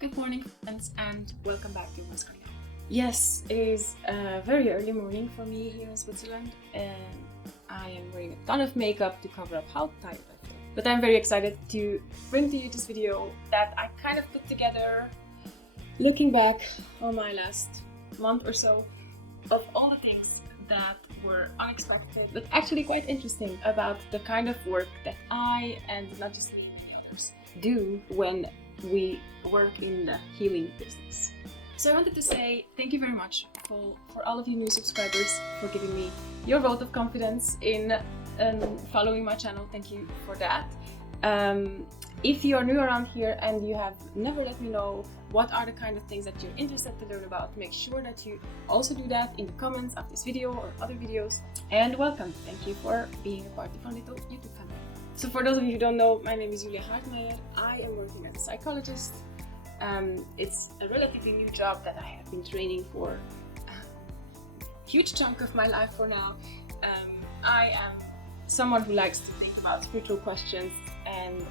Good morning, friends, and welcome back to What's Going On. Yes, it is a very early morning for me here in Switzerland, and I am wearing a ton of makeup to cover up how tired I feel. But I'm very excited to bring to you this video that I kind of put together looking back on my last month or so of all the things that were unexpected but actually quite interesting about the kind of work that I, and not just me, but others, do when we work in the healing business. So I wanted to say thank you very much for all of you new subscribers, for giving me your vote of confidence in following my channel. Thank you for that. If you are new around here and you have never let me know what are the kind of things that you're interested to learn about, make sure that you also do that in the comments of this video or other videos. And welcome. Thank you for being a part of our little YouTube family. So for those of you who don't know, my name is Julia Hartmeijer. I am working as a psychologist. It's a relatively new job that I have been training for a huge chunk of my life for now. I am someone who likes to think about spiritual questions, and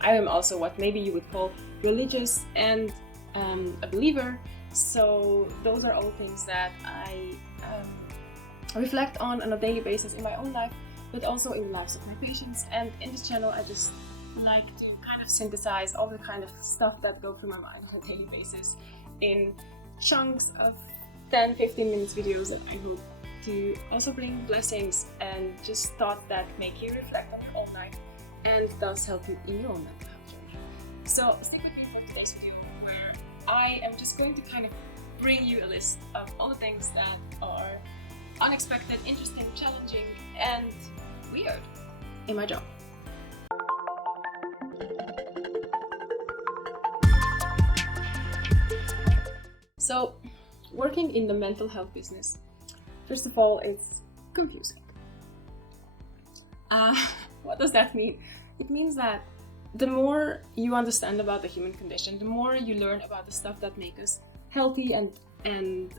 I am also what maybe you would call religious and a believer. So those are all things that I reflect on a daily basis in my own life, but also in the lives of my patients. And in this channel, I just like to kind of synthesize all the kind of stuff that go through my mind on a daily basis in chunks of 10-15 minutes videos that I hope to also bring blessings and just thoughts that make you reflect on your own life and thus help you in your own mental health journey. So stick with me for today's video, where I am just going to kind of bring you a list of all the things that are unexpected, interesting, challenging, and weird in my job. So, working in the mental health business, first of all, it's confusing. What does that mean? It means that the more you understand about the human condition, the more you learn about the stuff that makes us healthy and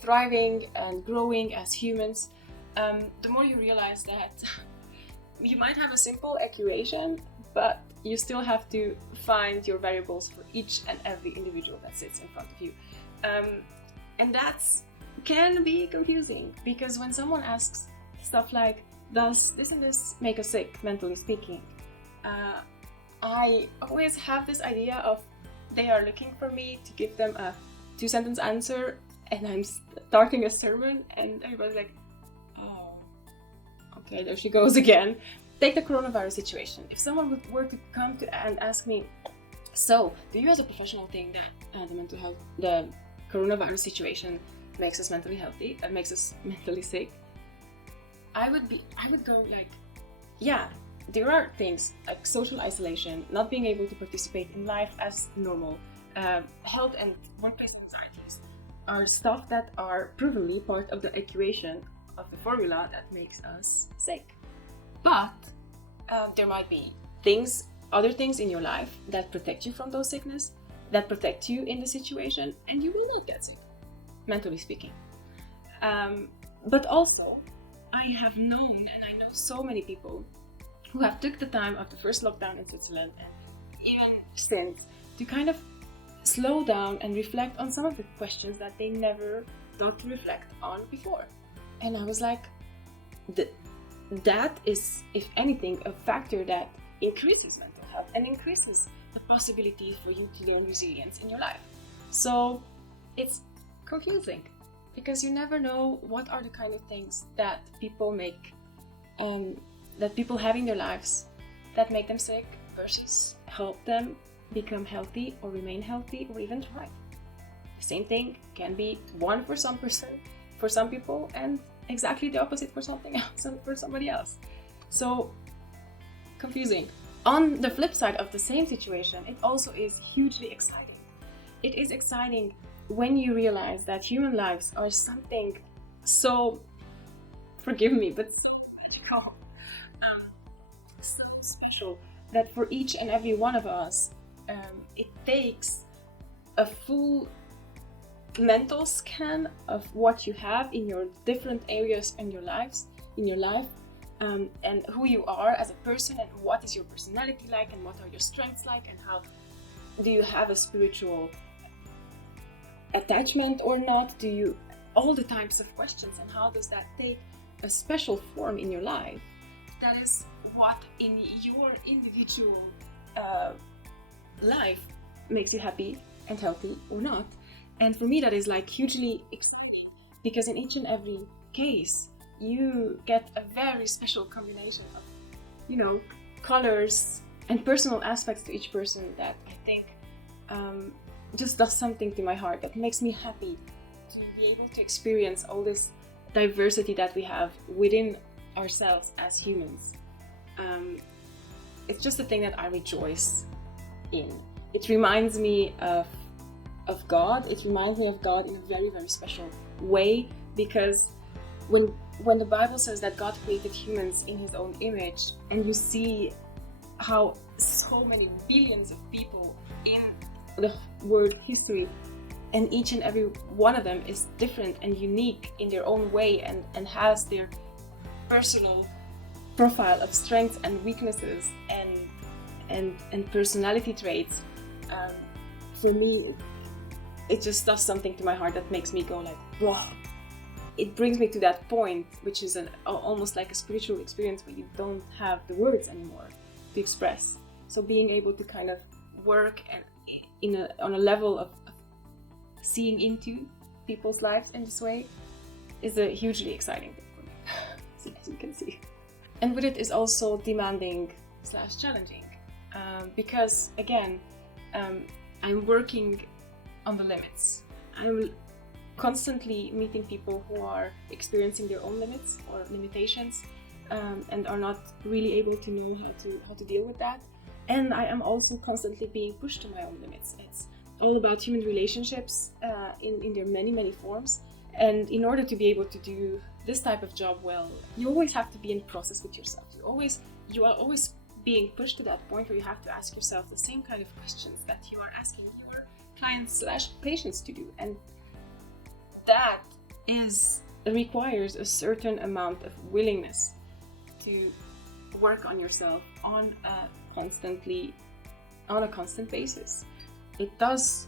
thriving and growing as humans, the more you realize that you might have a simple equation, but you still have to find your variables for each and every individual that sits in front of you. And that can be confusing, because when someone asks stuff like, does this and this make us sick, mentally speaking? I always have this idea of they are looking for me to give them a 2-sentence answer, and I'm starting a sermon, and everybody's like, oh, okay, there she goes again. Take the coronavirus situation. If someone were to come to and ask me, so do you as a professional think that the coronavirus situation makes us mentally healthy, makes us mentally sick? I would go like, yeah, there are things like social isolation, not being able to participate in life as normal, health and workplace anxieties are stuff that are provenly part of the equation of the formula that makes us sick. But there might be other things in your life that protect you from those sickness, that protect you in the situation, and you will not get sick, mentally speaking. But also, I have known, and I know so many people who have took the time of the first lockdown in Switzerland, and even since, to kind of slow down and reflect on some of the questions that they never thought to reflect on before. And I was like, that is, if anything, a factor that increases mental health and increases the possibility for you to learn resilience in your life. So it's confusing, because you never know what are the kind of things that people that people have in their lives that make them sick versus help them become healthy or remain healthy or even thrive. The same thing can be one for some people, and exactly the opposite for something else and for somebody else. So confusing. On the flip side of the same situation, it also is hugely exciting. It is exciting when you realize that human lives are something so, forgive me, but so special that for each and every one of us, it takes a full mental scan of what you have in your different areas in your life, and who you are as a person, and what is your personality like, and what are your strengths like, and how do you have a spiritual attachment or not? Do you, all the types of questions, and how does that take a special form in your life? That is what in your individual life makes you happy and healthy or not. And for me, that is like hugely exciting, because in each and every case you get a very special combination of, you know, colors and personal aspects to each person that I think just does something to my heart, that makes me happy to be able to experience all this diversity that we have within ourselves as humans. It's just a thing that I rejoice in. It reminds me of God. It reminds me of God in a very, very special way, because when the Bible says that God created humans in his own image, and you see how so many billions of people in the world history, and each and every one of them is different and unique in their own way, and has their personal profile of strengths and weaknesses and personality traits. For me, it just does something to my heart that makes me go like, wow. It brings me to that point, which is almost like a spiritual experience where you don't have the words anymore to express. So being able to kind of work on a level of seeing into people's lives in this way is a hugely exciting thing for me, as you can see. And with it is also demanding / challenging, because again, I'm working on the limits. I'm constantly meeting people who are experiencing their own limits or limitations, and are not really able to know how to deal with that. And I am also constantly being pushed to my own limits. It's all about human relationships in their many forms. And in order to be able to do this type of job well, you always have to be in process with yourself. You are always being pushed to that point where you have to ask yourself the same kind of questions that you are asking your clients / patients to do. And that requires a certain amount of willingness to work on yourself on a constant basis. It does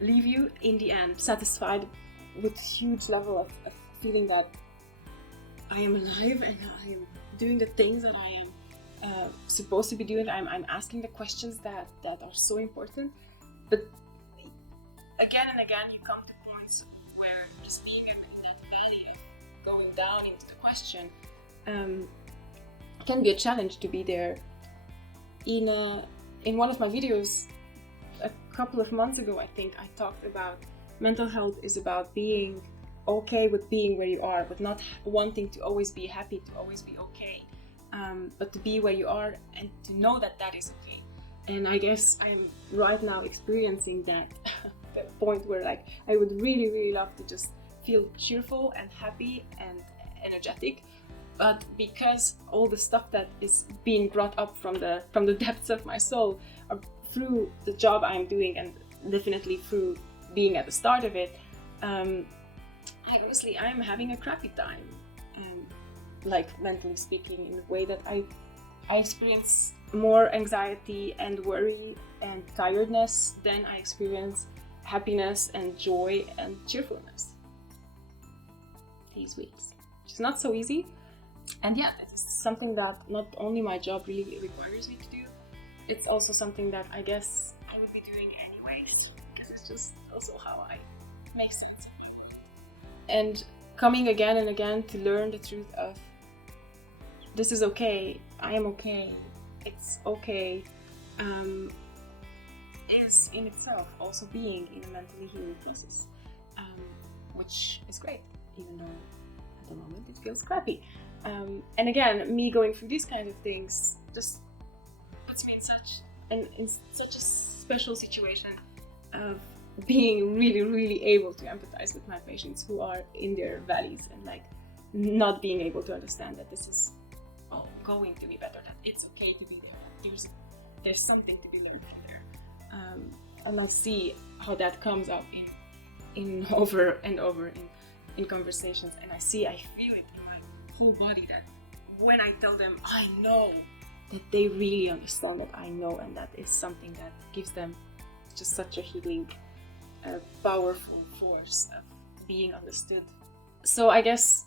leave you in the end satisfied with a huge level of feeling that I am alive and I am doing the things that I am supposed to be doing. I'm asking the questions that are so important. But again and again you come to points where just being in that valley of going down into the question can be a challenge to be there. In one of my videos a couple of months ago, I think I talked about mental health is about being okay with being where you are, but not wanting to always be happy, to always be okay, but to be where you are and to know that that is okay. And I guess I am right now experiencing that the point where like I would really love to just feel cheerful and happy and energetic, but because all the stuff that is being brought up from the depths of my soul through the job I'm doing, and definitely through being at the start of it, I'm having a crappy time, like mentally speaking, in a way that I experience more anxiety and worry and tiredness than I experience happiness and joy and cheerfulness these weeks, which is not so easy. And yeah, it's something that not only my job really requires me to do, it's also something that I guess I would be doing anyways, because it's just also how I make sense of it. And coming again and again to learn the truth of this is okay, I am okay, it's okay, is in itself also being in a mentally healing process, which is great, even though at the moment it feels crappy. And again, me going through these kinds of things just puts me in such a special situation of being really able to empathize with my patients who are in their valleys and like not being able to understand that this is going to be better, that it's okay to be there, there's something to be learned from there. And I'll see how that comes up in over and over in conversations, and I feel it in my whole body, that when I tell them I know that they really understand that I know, and that is something that gives them just such a healing, powerful force of being understood. So I guess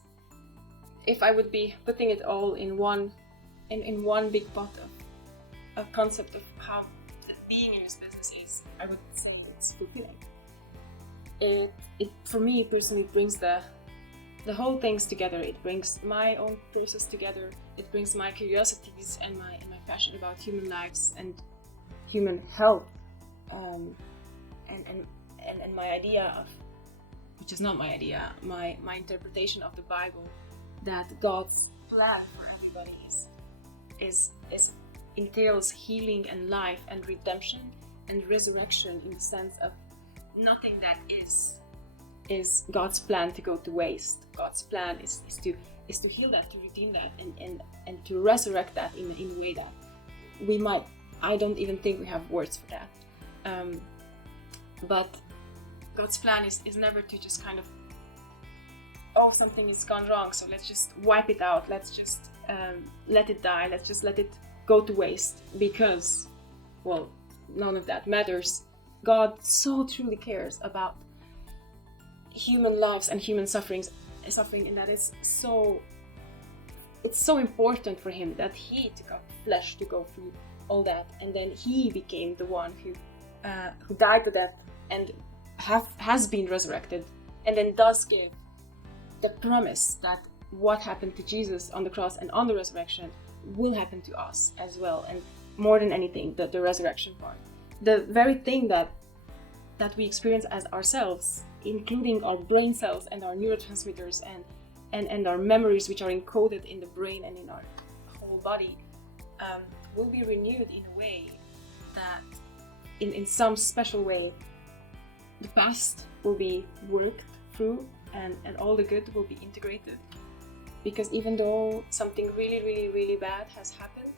if I would be putting it all in one big pot of a concept of how being in this business is, I would say it's fulfilling. It for me personally brings the whole things together. It brings my own process together. It brings my curiosities and my passion about human lives and human health, and my idea of, which is not my idea, my interpretation of the Bible, that God's plan for everybody is entails healing and life and redemption and resurrection, in the sense of nothing that is God's plan to go to waste. God's plan is to heal that, to redeem that, and to resurrect that in a way that we might, I don't even think we have words for that. But God's plan is never to just kind of, oh, something has gone wrong, so let's just wipe it out, let's just let it die, let's just let it go to waste, because, well, none of that matters. God so truly cares about human lives and human suffering, and that is so, it's so important for him that he took up flesh to go through all that, and then he became the one who died to death and has been resurrected, and then does give the promise that what happened to Jesus on the cross and on the resurrection will happen to us as well. And more than anything, the resurrection part, the very thing that we experience as ourselves, including our brain cells and our neurotransmitters and our memories, which are encoded in the brain and in our whole body, will be renewed in a way that, in some special way, the past will be worked through, and all the good will be integrated. Because even though something really, really, really bad has happened,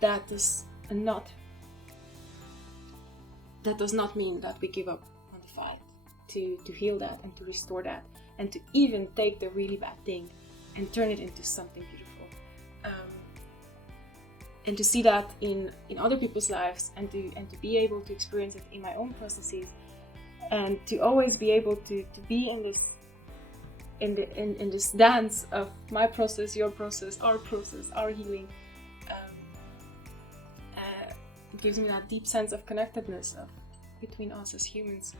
that does not mean that we give up on the fight to heal that and to restore that, and to even take the really bad thing and turn it into something beautiful. And to see that in other people's lives, and to be able to experience it in my own processes, and to always be able to be in this dance of my process, your process, our healing. It gives me that deep sense of connectedness between us as humans,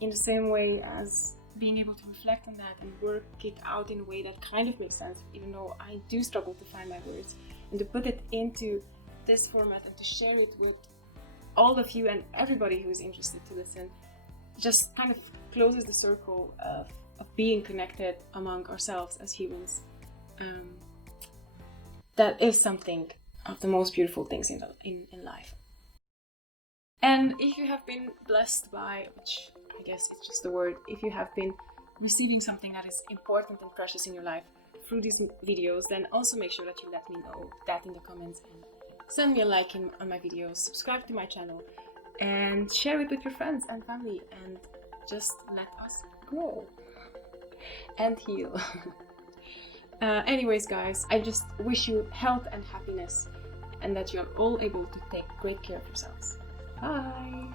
in the same way as being able to reflect on that and work it out in a way that kind of makes sense, even though I do struggle to find my words, and to put it into this format and to share it with all of you and everybody who is interested to listen, just kind of closes the circle of being connected among ourselves as humans. That is something of the most beautiful things in life. And if you have been blessed by, which I guess is just the word, if you have been receiving something that is important and precious in your life through these videos, then also make sure that you let me know that in the comments, and send me a like on my videos, subscribe to my channel, and share it with your friends and family, and just let us grow and heal. Anyways, guys, I just wish you health and happiness, and that you are all able to take great care of yourselves. Bye!